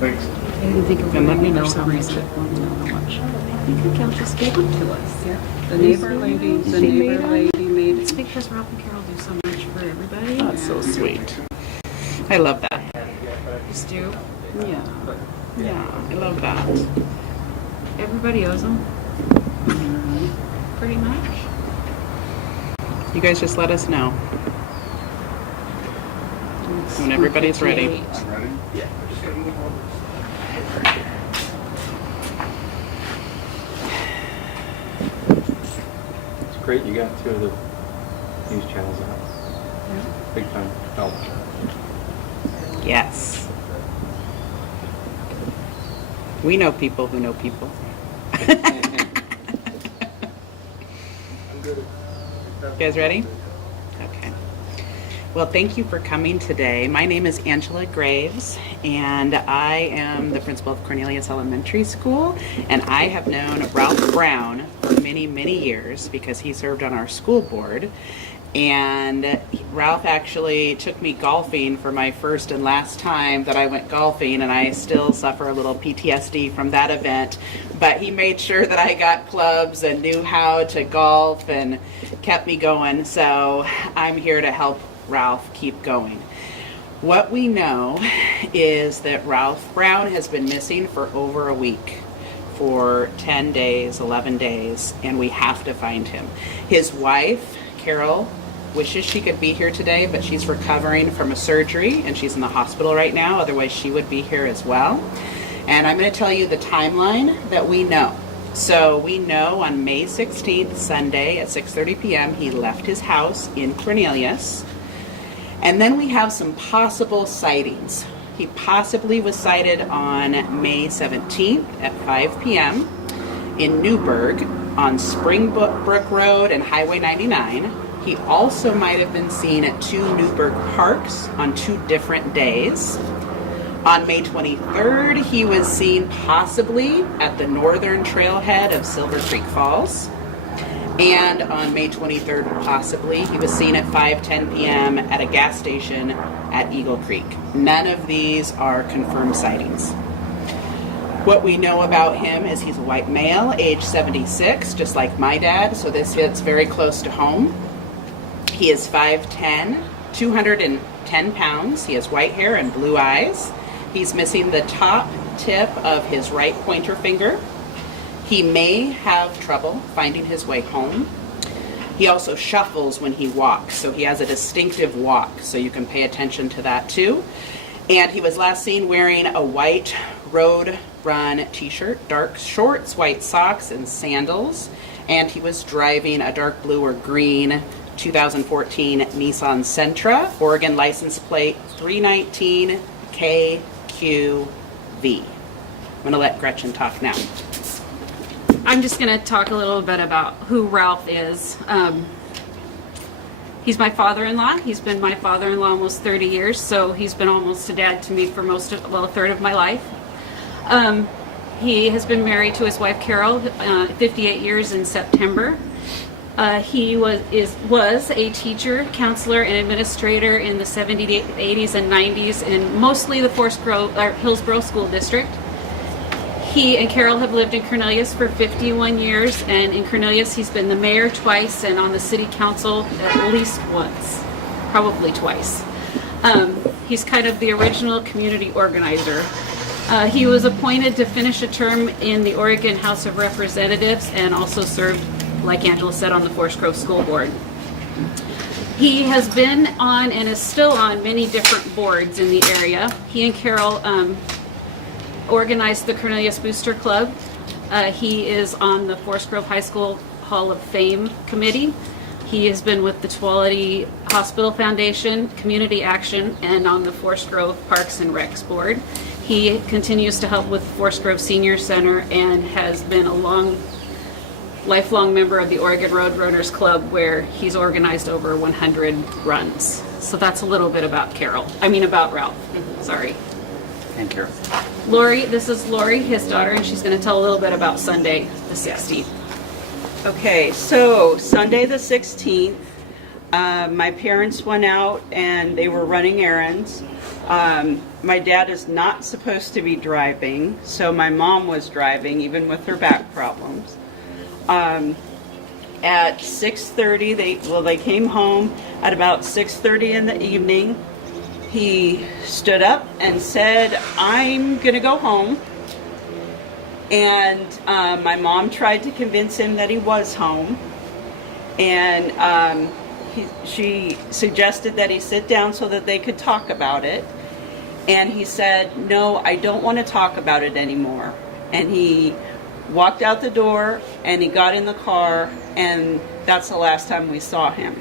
Thanks. I didn't think of And let me know know how how much. much. I think Gail just gave them to us. Yeah. The neighbor lady made It's because Ralph and Carol do so much for everybody. That's so sweet. I love that. Just do. Yeah. Yeah, I love that. Everybody owes them. Pretty much. You guys just let us know when everybody's ready. I'm ready? Yeah. It's great you got two of the news channels out. Big time help. Yes. We know people who know people. You guys ready? Okay. Well, thank you for coming today. My name is Angela Graves, and I am the principal of Cornelius Elementary School, and I have known Ralph Brown for many, many years because he served on our school board. And Ralph actually took me golfing for my first and last time that I went golfing, and I still suffer a little PTSD from that event. But he made sure that I got clubs and knew how to golf and kept me going. So I'm here to help Ralph keep going. What we know is that Ralph Brown has been missing for over a week, for 10 days, 11 days, and we have to find him. His wife, Carol, wishes she could be here today, but she's recovering from a surgery and she's in the hospital right now. Otherwise, she would be here as well. And I'm going to tell you the timeline that we know. So we know on May 16th, Sunday at 6:30 p.m., he left his house in Cornelius. And then we have some possible sightings. He possibly was sighted on May 17th at 5 p.m. in Newburgh on Springbrook Road and Highway 99. He also might have been seen at two Newburgh parks on 2 different days. On May 23rd, he was seen possibly at the northern trailhead of Silver Creek Falls. And on May 23rd, possibly, he was seen at 5:10 p.m. at a gas station at Eagle Creek. None of these are confirmed sightings. What we know about him is he's a white male, age 76, just like my dad, so this hits very close to home. He is 5'10", 210 pounds. He has white hair and blue eyes. He's missing the top tip of his right pointer finger. He may have trouble finding his way home. He also shuffles when he walks, so he has a distinctive walk, so you can pay attention to that too. And he was last seen wearing a white Road Run t-shirt, dark shorts, white socks, and sandals. And he was driving a dark blue or green 2014 Nissan Sentra, Oregon license plate 319KQV. I'm going to let Gretchen talk now. I'm just going to talk a little bit about who Ralph is. He's my father-in-law. He's been my father-in-law almost 30 years, so he's been almost a dad to me for a third of my life. He has been married to his wife Carol 58 years in September. He was a teacher, counselor, and administrator in the 70s, 80s, and 90s in mostly the Hillsborough School District. He and Carol have lived in Cornelius for 51 years, and in Cornelius he's been the mayor twice and on the city council at least once, probably twice. He's kind of the original community organizer. He was appointed to finish a term in the Oregon House of Representatives and also served, like Angela said, on the Forest Grove School Board. He has been on and is still on many different boards in the area. He and Carol organized the Cornelius Booster Club. He is on the Forest Grove High School Hall of Fame Committee. He has been with the Tuolumne Hospital Foundation, Community Action, and on the Forest Grove Parks and Recs Board. He continues to help with Forest Grove Senior Center and has been a lifelong member of the Oregon Road Runners Club, where he's organized over 100 runs. So that's a little bit about about Ralph. Sorry. And Carol. Lori, this is Lori, his daughter, and she's going to tell a little bit about Sunday the 16th. Okay, so Sunday the 16th, My parents went out and they were running errands. My dad is not supposed to be driving, so my mom was driving, even with her back problems. At 6:30, they came home at about 6:30 in the evening. He stood up and said, "I'm gonna go home." And my mom tried to convince him that he was home. And she suggested that he sit down so that they could talk about it. And he said, "No, I don't want to talk about it anymore." And he walked out the door and he got in the car, and that's the last time we saw him.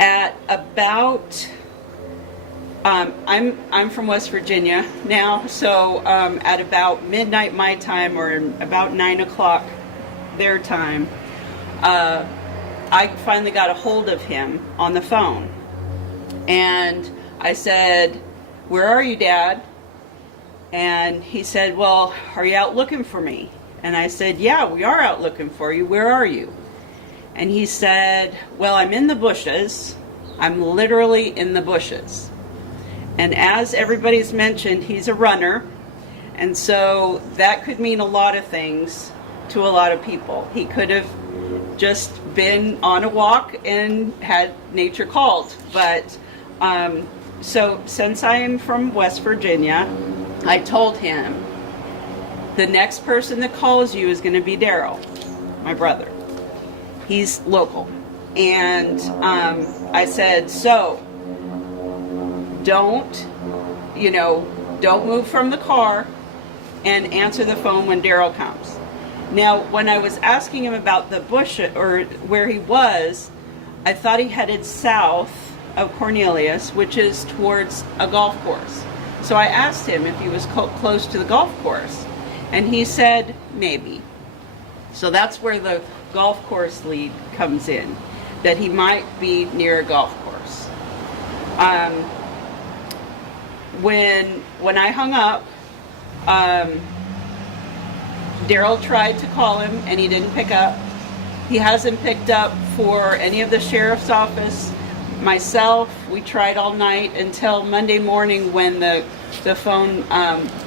At about, I'm from West Virginia now, so at about midnight my time, or about 9 o'clock their time, I finally got a hold of him on the phone. And I said, "Where are you, Dad?" And he said, "Well, are you out looking for me?" And I said, "Yeah, we are out looking for you. Where are you?" And he said, "Well, I'm in the bushes. I'm literally in the bushes." And as everybody's mentioned, he's a runner. And so that could mean a lot of things to a lot of people. He could have just been on a walk and had nature called. But so since I am from West Virginia, I told him, the next person that calls you is going to be Daryl, my brother. He's local. And I said, so don't move from the car and answer the phone when Daryl comes. Now, when I was asking him about the bush or where he was, I thought he headed south of Cornelius, which is towards a golf course. So I asked him if he was close to the golf course, and he said maybe. So that's where the golf course lead comes in, that he might be near a golf course. When I hung up, Daryl tried to call him and he didn't pick up. He hasn't picked up for any of the sheriff's office. Myself, we tried all night until Monday morning when the phone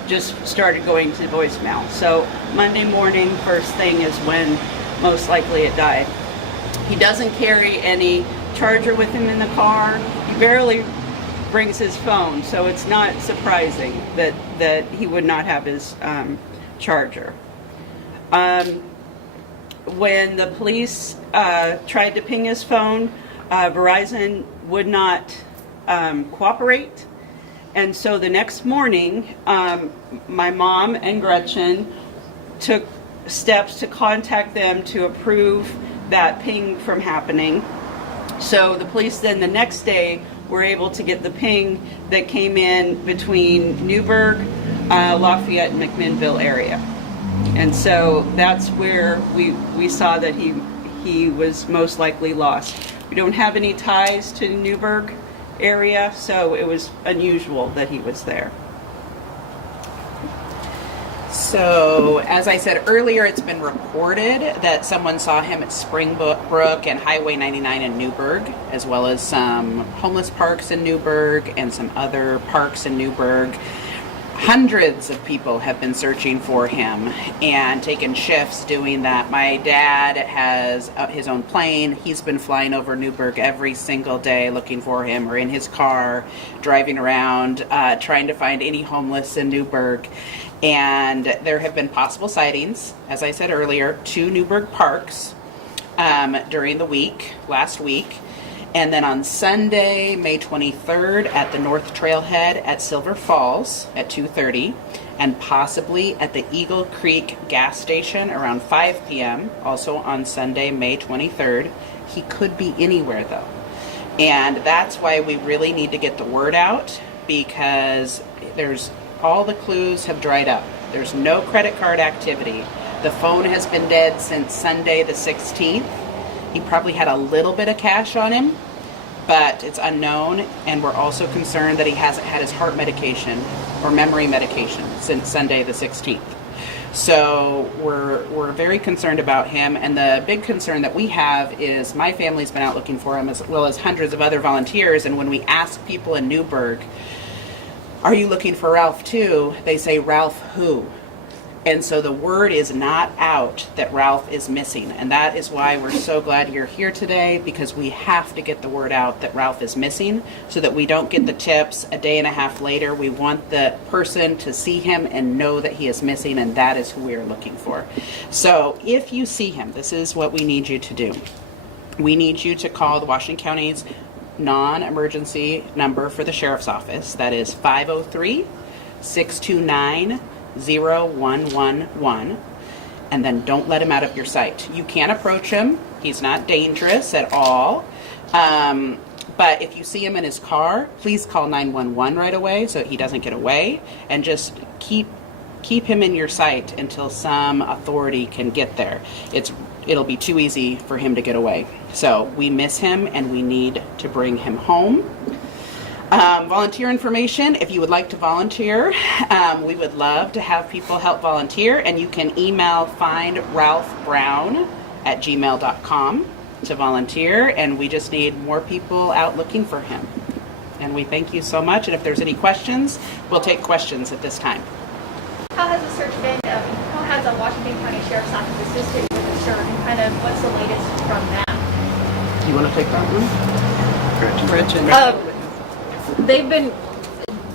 just started going to voicemail. So Monday morning, first thing, is when most likely it died. He doesn't carry any charger with him in the car. He barely brings his phone, so it's not surprising that he would not have his charger. When the police tried to ping his phone, Verizon would not cooperate. And so the next morning, my mom and Gretchen took steps to contact them to approve that ping from happening. So the police then the next day were able to get the ping that came in between Newburgh, Lafayette, and McMinnville area. And so that's where we saw that he was most likely lost. We don't have any ties to Newburgh area, so it was unusual that he was there. So, as I said earlier, it's been reported that someone saw him at Springbrook and Highway 99 in Newburgh, as well as some homeless parks in Newburgh and some other parks in Newburgh. Hundreds of people have been searching for him and taken shifts doing that. My dad has his own plane. He's been flying over Newburgh every single day looking for him, or in his car driving around trying to find any homeless in Newburgh. And there have been possible sightings, as I said earlier, 2 Newburgh parks during the week, last week. And then on Sunday, May 23rd, at the North Trailhead at Silver Falls at 2:30, and possibly at the Eagle Creek gas station around 5 p.m., also on Sunday, May 23rd. He could be anywhere, though. And that's why we really need to get the word out, because all the clues have dried up. There's no credit card activity. The phone has been dead since Sunday the 16th. He probably had a little bit of cash on him, but it's unknown, and we're also concerned that he hasn't had his heart medication or memory medication since Sunday the 16th. So we're very concerned about him, and the big concern that we have is my family's been out looking for him, as well as hundreds of other volunteers, and when we ask people in Newburgh, are you looking for Ralph too? They say, Ralph who? And so the word is not out that Ralph is missing. And that is why we're so glad you're here today, because we have to get the word out that Ralph is missing so that we don't get the tips a day and a half later. We want the person to see him and know that he is missing, and that is who we are looking for. So if you see him, this is what we need you to do. We need you to call the Washington County's non-emergency number for the sheriff's office. That is 503-629-0111, and then don't let him out of your sight. You can approach him. He's not dangerous at all. But if you see him in his car, please call 911 right away so he doesn't get away, and just keep him in your sight until some authority can get there. It'll be too easy for him to get away. So we miss him and we need to bring him home. Volunteer information, if you would like to volunteer, we would love to have people help volunteer, and you can email findralphbrown@gmail.com to volunteer, and we just need more people out looking for him. And we thank you so much, and if there's any questions, we'll take questions at this time. How has the search been? How has the Washington County Sheriff's Office assisted with the search, and kind of what's the latest from that? Do you want to take that one? Gretchen.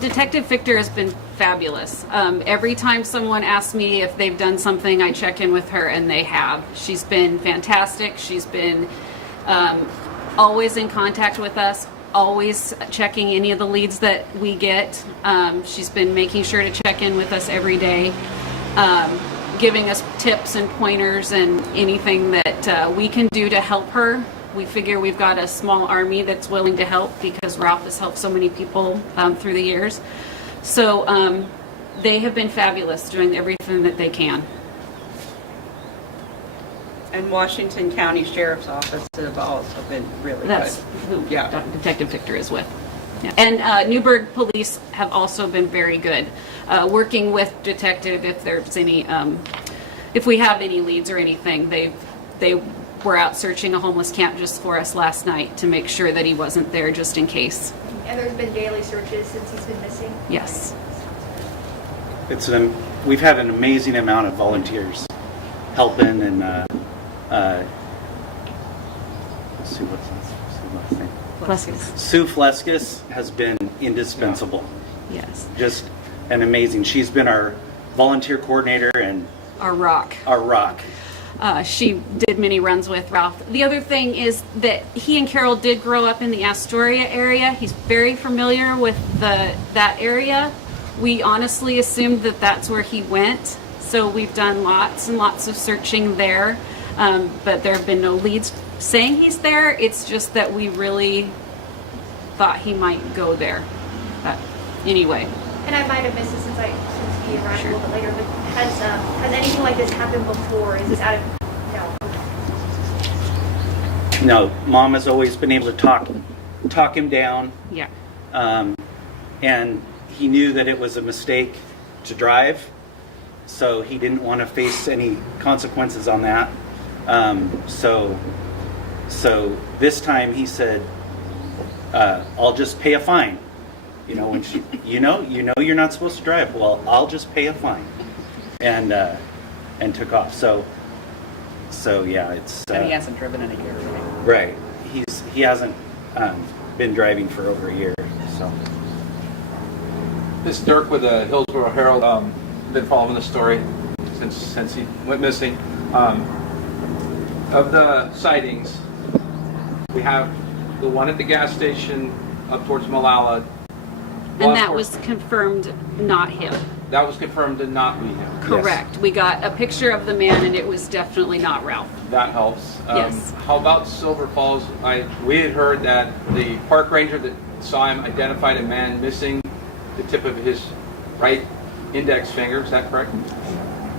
Detective Victor has been fabulous. Every time someone asks me if they've done something, I check in with her, and they have. She's been fantastic. She's been always in contact with us, always checking any of the leads that we get. She's been making sure to check in with us every day, giving us tips and pointers and anything that we can do to help her. We figure we've got a small army that's willing to help because Ralph has helped so many people through the years. So they have been fabulous, doing everything that they can. And Washington County Sheriff's Office have also been really That's good. who Yeah. Detective Victor is with. Yeah. And Newburgh Police have also been very good, working with Detective if there's any, if we have any leads or anything. They were out searching a homeless camp just for us last night to make sure that he wasn't there just in case. And there's been daily searches since he's been missing? Yes. We've had an amazing amount of volunteers helping, and let's see what's the last name. Blessings. Sue Fleskis has been indispensable. Yes. Just an amazing. She's been our volunteer coordinator and Our rock. our rock. She did many runs with Ralph. The other thing is that he and Carol did grow up in the Astoria area. He's very familiar with that area. We honestly assumed that that's where he went, so we've done lots and lots of searching there, but there have been no leads saying he's there. It's just that we really thought he might go there. But anyway. And I might have missed it since he arrived a little bit later, but has anything like this happened before? Is this out of, No, Mom has always been able to talk him down. Yeah. And he knew that it was a mistake to drive, so he didn't want to face any consequences on that. So this time he said, "I'll just pay a fine." You know, when you know you're not supposed to drive. Well, I'll just pay a fine, and took off. So yeah, it's. And he hasn't driven in a year, right? Right. He hasn't been driving for over a year. So. This is Dirk with the Hillsborough Herald. Been following the story since he went missing. Of the sightings, we have the one at the gas station up towards Malala. And that was confirmed not him. That was confirmed to not be him. Correct. Yes. We got a picture of the man, and it was definitely not Ralph. That helps. Yes. How about Silver Falls? We had heard that the park ranger that saw him identified a man missing the tip of his right index finger. Is that correct?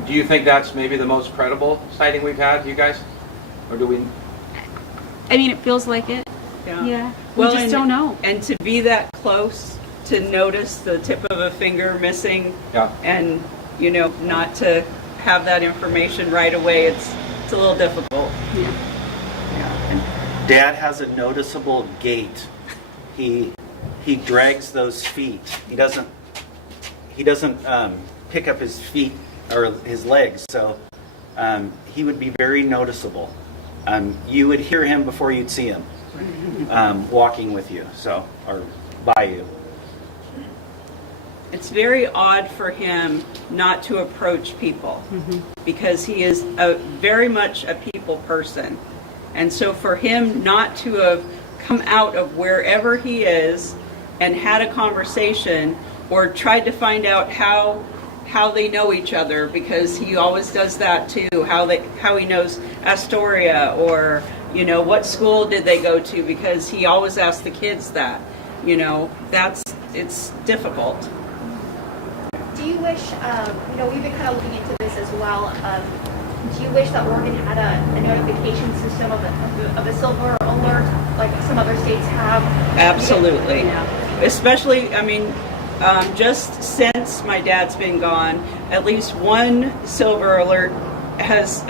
Do you think that's maybe the most credible sighting we've had, you guys? Or do we? I mean, it feels like it. Yeah. We just don't know. And to be that close, to notice the tip of a finger missing, Yeah. and not to have that information right away, it's a little difficult. Yeah. Dad has a noticeable gait. He drags those feet. He doesn't pick up his feet or his legs, so he would be very noticeable. You would hear him before you'd see him walking with you, or by you. It's very odd for him not to approach people because he is very much a people person. And so for him not to have come out of wherever he is and had a conversation or tried to find out how they know each other, because he always does that too, how he knows Astoria, or what school did they go to, because he always asks the kids that. It's difficult. Do you wish, we've been kind of looking into this as well. Do you wish that Oregon had a notification system of a silver alert like some other states have? Absolutely. Yeah. Especially, just since my dad's been gone, at least one silver alert has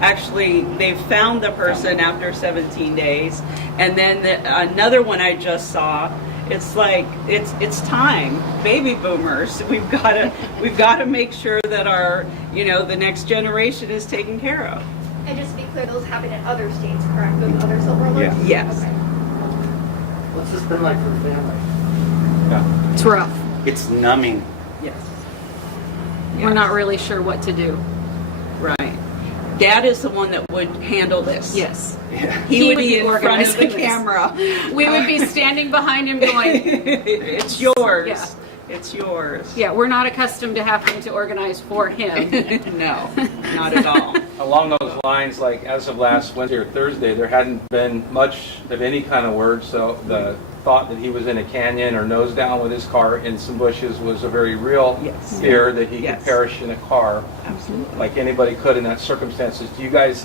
actually, they've found the person after 17 days. And then another one I just saw, it's like it's time. Baby boomers, we've got to make sure that our the next generation is taken care of. And just to be clear, those happen in other states, correct? Those other silver alerts? Yeah. Yes. Okay. What's this been like for the family? Yeah. It's rough. It's numbing. Yes. We're not really sure what to do. Right. Dad is the one that would handle this. Yes. Yeah. He would be be in front of the organizing this. camera. We would be standing behind him going, It's yours. Yeah. It's yours. yeah, we're not accustomed to having to organize for him. No, not at all. Along those lines, like as of last Wednesday or Thursday, there hadn't been much of any kind of word, so the thought that he was in a canyon or nose down with his car in some bushes was a very real Yes. fear that he Yes. could perish in a car, Absolutely. like anybody could in that circumstances.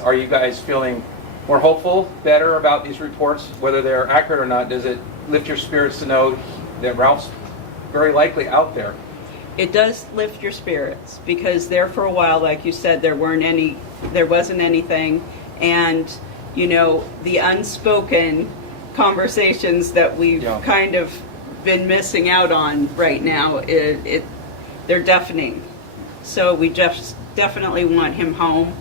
Are you guys feeling more hopeful, better about these reports, whether they're accurate or not? Does it lift your spirits to know that Ralph's very likely out there? It does lift your spirits, because there for a while, like you said, there wasn't anything, and the unspoken conversations that we've kind of been missing out on right now, they're deafening. So we just definitely want him home.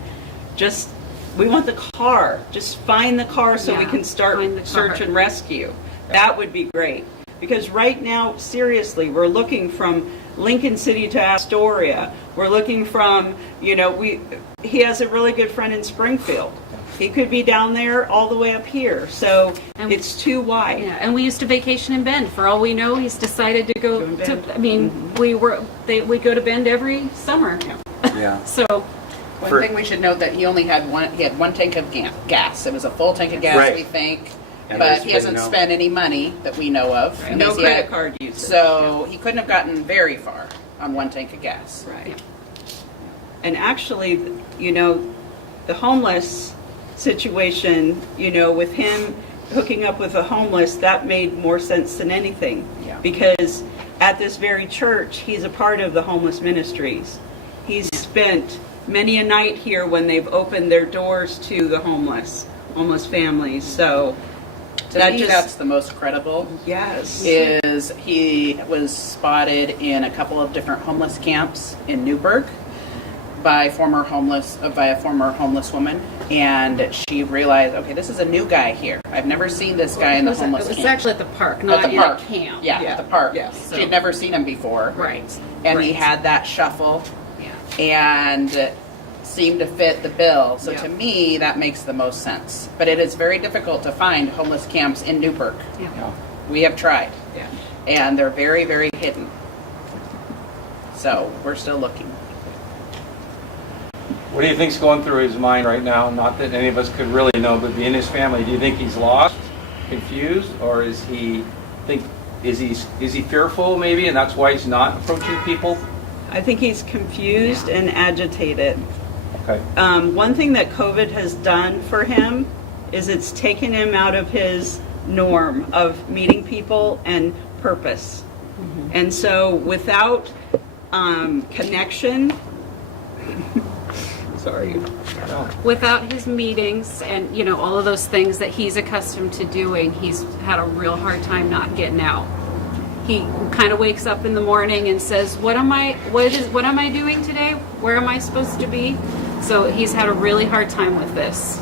We want the car. Just find the car so we Yeah, can start find the car. search and rescue. That would be great. Because right now, seriously, we're looking from Lincoln City to Astoria. We're looking from, he has a really good friend in Springfield. He could be down there all the way up here. So And- it's too wide. Yeah, and we used to vacation in Bend. For all we know, he's decided to go Go in to, Bend. I mean, we go to Bend every summer. Yeah. So, One For- thing we should note that he only had one tank of gas. It was a full tank of gas, Right. we think. And But there's he hasn't been no- spent any money that we know of. No Because he credit had- card usage. So he couldn't have gotten very far on one tank of gas. Right. And actually, the homeless situation, with him hooking up with the homeless, that made more sense than anything. Yeah. Because at this very church, he's a part of the homeless ministries. He's spent many a night here when they've opened their doors to the homeless families. So To me, that's the most credible. yes. Is he was spotted in a couple of different homeless camps in Newburgh by a former homeless woman, and she realized, okay, this is a new guy here. I've never seen this guy in the homeless it was camp. actually at the park, not At the in park. a camp. Yeah, Yeah. at the park. Yeah. She had never seen him before. Right. And he Right. had that shuffle Yeah. and seemed to fit the bill. So Yeah. to me, that makes the most sense. But it is very difficult to find homeless camps in Newburgh. Yeah. We have tried. Yeah. And they're very, very hidden. So we're still looking. What do you think's going through his mind right now? Not that any of us could really know, but being his family, do you think he's lost, confused, or is he fearful maybe, and that's why he's not approaching people? I think he's confused and agitated. Okay. One thing that COVID has done for him is it's taken him out of his norm of meeting people and purpose. And so without connection, Sorry. Without his meetings and, you know, all of those things that he's accustomed to doing, he's had a real hard time not getting out. He kind of wakes up in the morning and says, what am I doing today? Where am I supposed to be? So he's had a really hard time with this.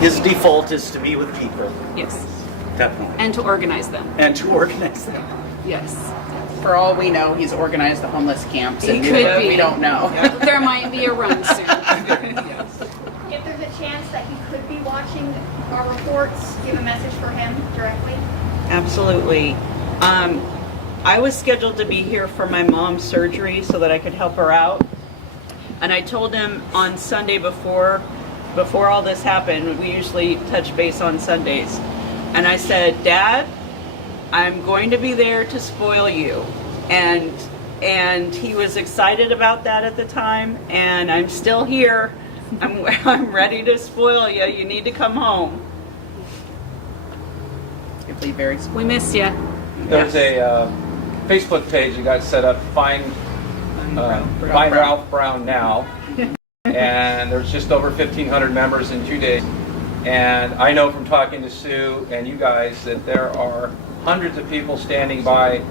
His default is to be with people, Yes. definitely, And to organize them. and to organize them. Yes. For all we know, he's organized the homeless camps. He And could be. We don't know. There might be a run soon. If there's a chance that he could be watching our reports, do you have a message for him directly? Absolutely. I was scheduled to be here for my mom's surgery so that I could help her out. And I told him on Sunday before all this happened, we usually touch base on Sundays. And I said, Dad, I'm going to be there to spoil you. And he was excited about that at the time. And I'm still here. I'm ready to spoil you. You need to come home. You'll be very We miss you. There's a Facebook page that got set up, Find Ralph Brown Now, and there's just over 1,500 members in 2 days. And I know from talking to Sue and you guys that there are hundreds of people standing by,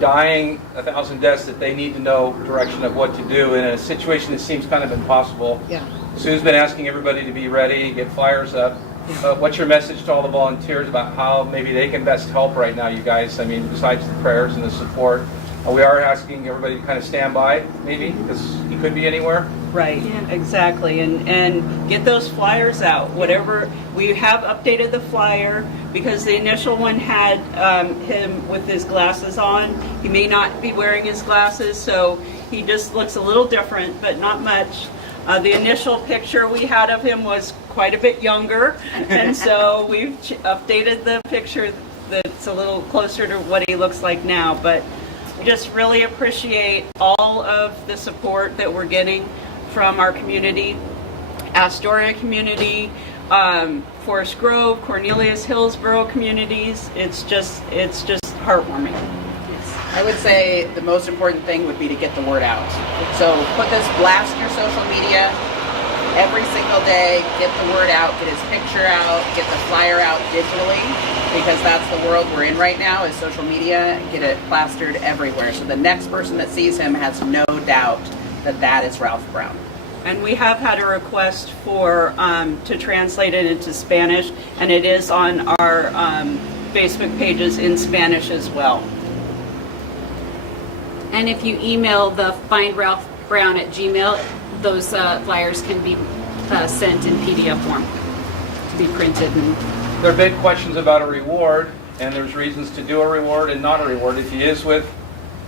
dying 1,000 deaths, that they need to know direction of what to do in a situation that seems kind of impossible. Yeah. Sue's been asking everybody to be ready, get flyers up. What's your message to all the volunteers about how maybe they can best help right now, you guys? I mean, besides the prayers and the support, we are asking everybody to kind of stand by, maybe, because he could be anywhere. Right, exactly, and get those flyers out. Whatever, we have updated the flyer because the initial one had him with his glasses on. He may not be wearing his glasses, so he just looks a little different, but not much. The initial picture we had of him was quite a bit younger, and so we've updated the picture that's a little closer to what he looks like now. But we just really appreciate all of the support that we're getting from our community, Astoria community, Forest Grove, Cornelius, Hillsborough communities. It's just heartwarming. I would say the most important thing would be to get the word out. So blast your social media every single day, get the word out, get his picture out, get the flyer out digitally, because that's the world we're in right now, is social media. Get it plastered everywhere. So the next person that sees him has no doubt that that is Ralph Brown. And we have had a request for to translate it into Spanish, and it is on our Facebook pages in Spanish as well. And if you email the findralphbrown@gmail, those flyers can be sent in PDF form to be printed. And There are big questions about a reward, and there's reasons to do a reward and not a reward. If he is with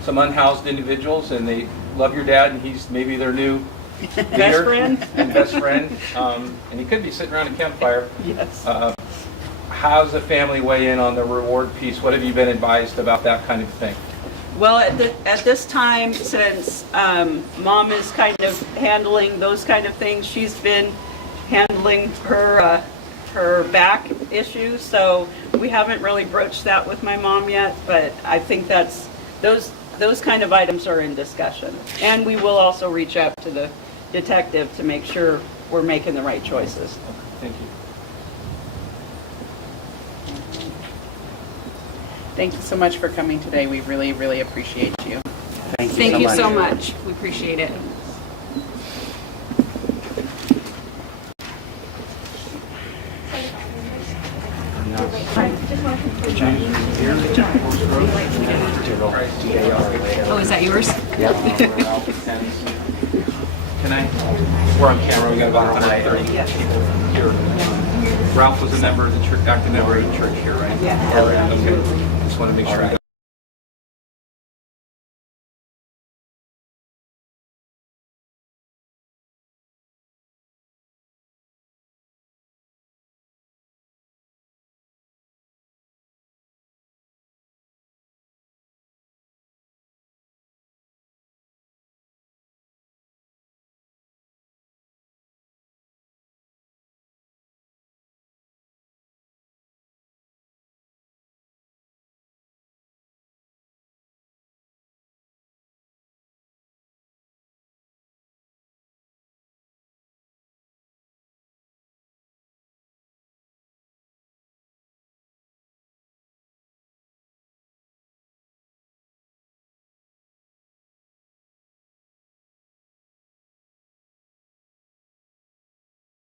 some unhoused individuals and they love your dad and he's maybe their new Best friend? and best friend, and he could be sitting around a campfire. Yes. How's the family weigh in on the reward piece? What have you been advised about that kind of thing? Well, at this time, since Mom is kind of handling those kind of things, she's been handling her back issues, so we haven't really broached that with my mom yet, but I think that's those kind of items are in discussion. And we will also reach out to the detective to make sure we're making the right choices. Thank you. Thank you so much for coming today. We really, really appreciate you. thank you so much. We appreciate it. Oh, is that yours? Can I? We're on camera. We got about 130 people here. Ralph was a member of the church, active member of the church here, right? Yeah. Okay. Just want to make sure.